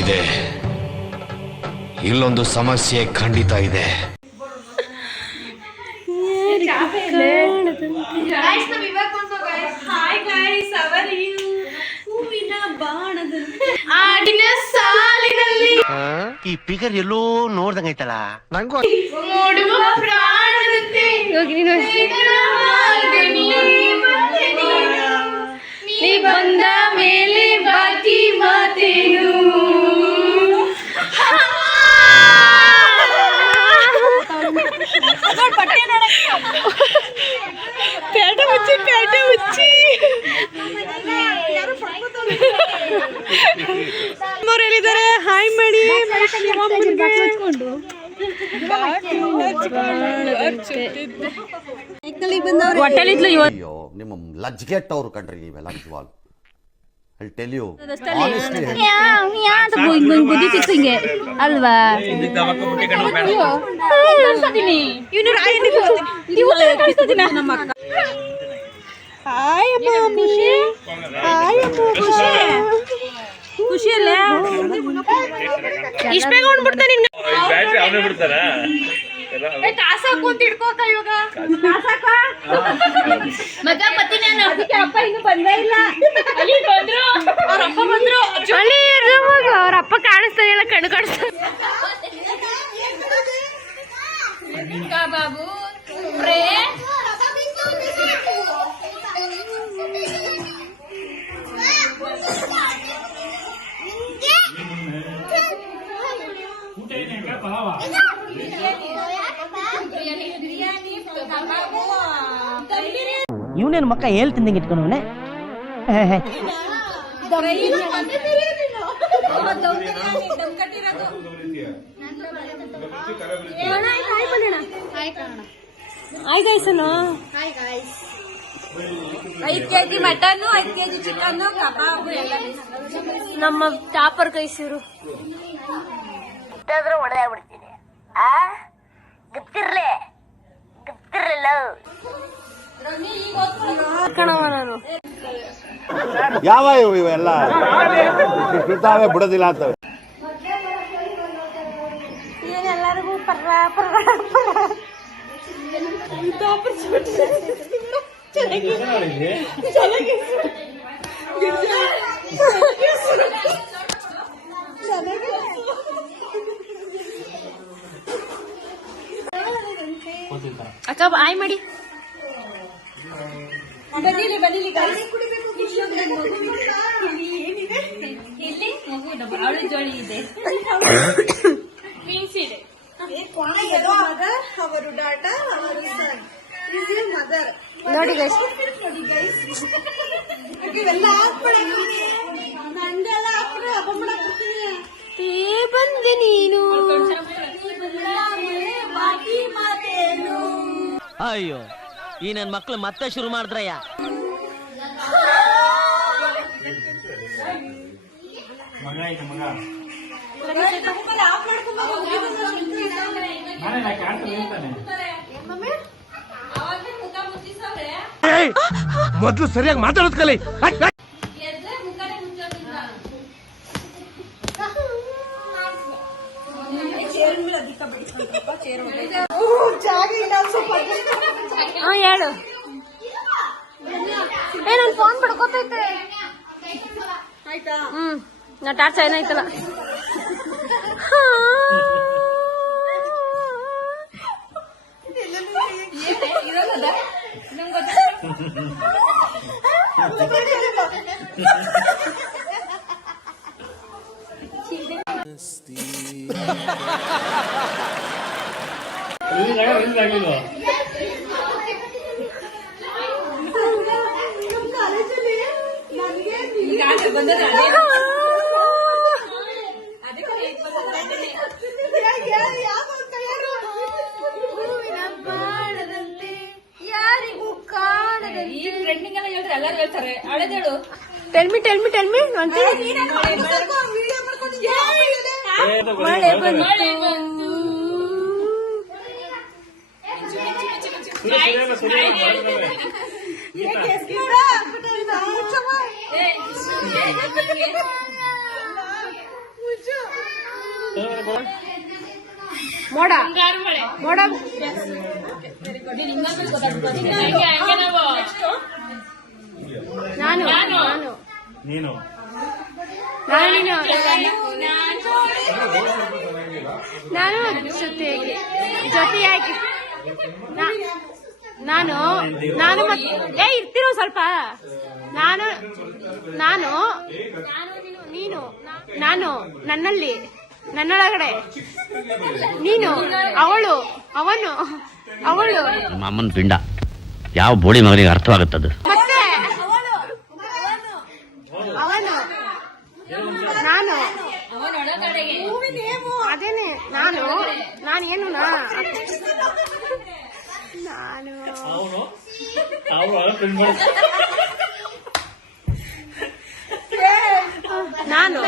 ಇದೆ, ಇಲ್ಲೊಂದು ಸಮಸ್ಯೆ ಖಂಡಿತ ಇದೆ. ಆಡಿನ ಸಾಲಿನಲ್ಲಿ ಈ ಪಿಗರ್ ಎಲ್ಲೋ ನೋಡ್ದಂಗೈತಲ್ಲ ನಂಗೂ ನೋಡುವ ಪ್ರಾಣದಂತೆ ನೀ ಬಂದ ಮೇಲೆ ಬಾಕಿ ಮಾತೇನು. ಪೇಟೆ ಮುಚ್ಚಿ ಪೇಟೆ ಮುಚ್ಚಿ ಎಲ್ಲಿದ್ದಾರೆ? ಹಾಯ್ ಮಾಡಿ. ಅಯ್ಯೋ ನಿಮ್ಮ ಲಜ್ಗೆಟ್ಟವ್ರು ಕಂಡ್ರಿ ನೀವೆಲ್ಲ ನಿಜವಾಗ್. I'll tell you honestly. ಹಿಂಗೆ ಅಲ್ವಾ? ಖುಷಿಯಲ್ಲ ಇಷ್ಟ ಬೇಗ ಉಂಡ್ಬಿಡ್ತಾನೆ ಮಗ ಪತಿ ನಾನು ಅಪ್ಪ ಇನ್ನು ಬಂದೇ ಇಲ್ಲ. ಅವ್ರ ಅಪ್ಪ ಕಾಣಿಸ್ತಾ ಇಲ್ಲ, ಕಣ್ಣು ಕಾಣಿಸ್ತಾ ಬಾಬು. ಇವನೇನು ಮಕ್ಕ ಹೇಳ್ತಿಂದಂಗೆ ಇಟ್ಕೊಂಡವನೆ. ಐದು ಕೆಜಿ ಮಟನ್, 5 ಕೆಜಿ ಚಿಕನ್, ಕಬಾಬ್ ಎಲ್ಲ ನಮ್ಮ ಟಾಪರ್ ಕೈಸೂರು. ಹೊಡೆದಾಗ್ಬಿಡ್ತೀನಿ. ಗೊತ್ತಿರ್ಲಿಲ್ಲ ಕಣವ ನಾನು. ಯಾವ ಇವೆಲ್ಲ ಬಿಡ್ತಾವೆ ಬಿಡೋದಿಲ್ಲ ಅಂತವೆ. ಎಲ್ಲರಿಗೂ ಅಕ್ಕ ಆಯ್ ಮಾಡಿ. ಇಲ್ಲಿ ಅವಳ ಜೋಳಿ ಇದೆ, ಮೀನ್ಸ್ ಇದೆ. ನೋಡಿ ಗೈಸ್, ಬಂದೆ ನೀನು. ಅಯ್ಯೋ ಈ ನನ್ ಮಕ್ಳು ಮತ್ತೆ ಶುರು ಮಾಡಿದ್ರಯ್ಯ. ಮೊದ್ಲು ಸರಿಯಾಗಿ ಮಾತಾಡೋದ್ ಕಲಿ. ಹೇಳು. ನನ್ ಫೋನ್ ಪಡ್ಕೋತೈತೆ. ನಾ ಟಾರ್ಚ್ ಏನಾಯ್ತಲ್ಲ. ಯಾರಿಗೂ ಕಾಣದಂತೆ ಟ್ರೆಂಡಿಂಗ್ ಎಲ್ಲ ಹೇಳ್ತಾರೆ, ಎಲ್ಲರೂ ಹೇಳ್ತಾರೆ. ಹಳೆದೇಳು ಟೆಲ್ ಮಿ ಮಳೆ ಬಂತು ಮೋಡ ಮೋಡ ನಾನು ನೀನು ನಾನು ಜೊತೆಯಾಗಿ ನಾನು ಇರ್ತಿರೋ ಸ್ವಲ್ಪ ನಾನು ನೀನು ನಾನು ನನ್ನಲ್ಲಿ ನನ್ನೊಳಗಡೆ ನೀನು ಅವಳು ಅವನು ಅವಳು ನಮ್ಮ ಅಮ್ಮನ ಪಿಂಡ ಯಾವ ಬೋಳಿ ಮಗನಿಗೆ ಅರ್ಥವಾಗುತ್ತದು. ಮತ್ತೆ ಅವನು ನಾನು ಅದೇನೆ ನಾನು ಏನು ನಾನು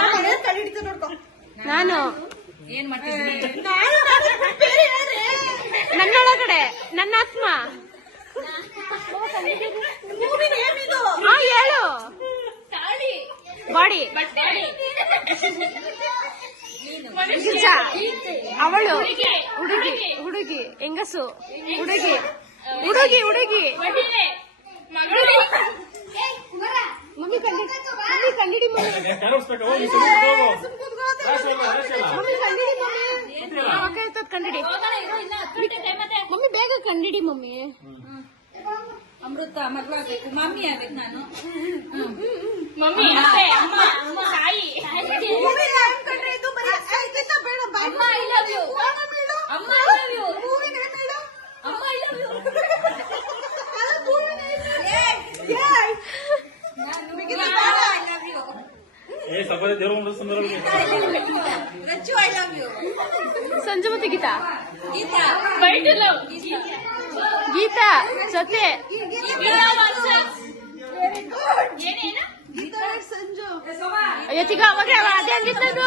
ನಾನು ಏನ್ ಮಾಡ್ತಿದ್ದೀನಿ ನನ್ನೊಳಗಡೆ ನನ್ನ ಆತ್ಮ ಹೇಳು ಬಾಡಿ ನಿಜ ಅವಳು ಹುಡುಗಿ ಹೆಂಗಸು ಹುಡುಗಿ ಮಮ್ಮಿ ಕಂಡಿಡಿ ಕಂಡಿಡಿ ಮಮ್ಮಿ ಬೇಗ ಕಂಡಿಡಿ ಮಮ್ಮಿ ಅಮೃತ ಮಗಳಾಗಬೇಕು ಮಮ್ಮಿ ಆಗ್ಬೇಕು ನಾನು ಮಮ್ಮಿ ಅಮ್ಮ ತಾಯಿ ಅಮ್ಮ ಐ ಲವ್ ಯು ಅಮ್ಮ ಐ ಲವ್ ಯು ಅಮ್ಮ ಐ ಲವ್ ಯು ಸಂಜು ಮತ್ತೆ ಗೀತಾ ಗೀತಾ ಜೊತೆ ಯತಿಗ ಅವಾಗ ಅದೇ ಅಂದಿದ್ದು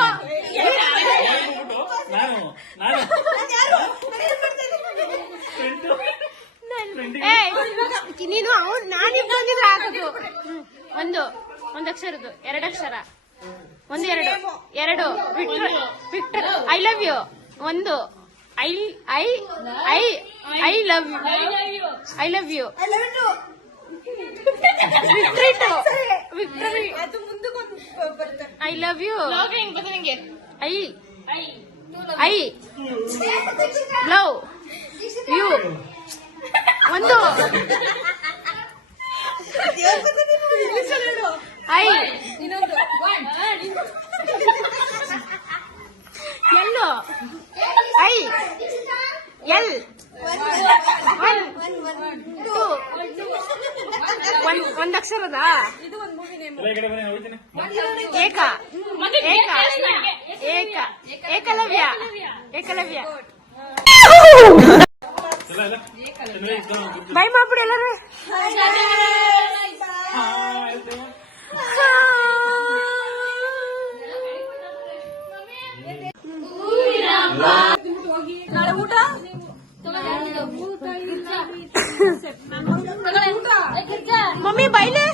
ನೀನು ನಾನು ಬಂದಿದ್ರೆ ಆಗೋದು ಒಂದು ಅಕ್ಷರದ್ದು 2 ಅಕ್ಷರ 1 2 ವಿಕ್ಟರ್ ಐ ಲವ್ ಯು ಒಂದು I love you victory I love you I love you ಒಂದು ಐ ಎಲ್ಲೋ ಐ ಎಲ್ 1 ಅಕ್ಷರದ ಏಕಲವ್ಯ ಬಾಯ್ ಮಾಡ್ಬಿಡಿ ಎಲ್ಲರೂ ನಾಳೆ ಊಟ ಮಮ್ಮಿ ಬೈಲೆ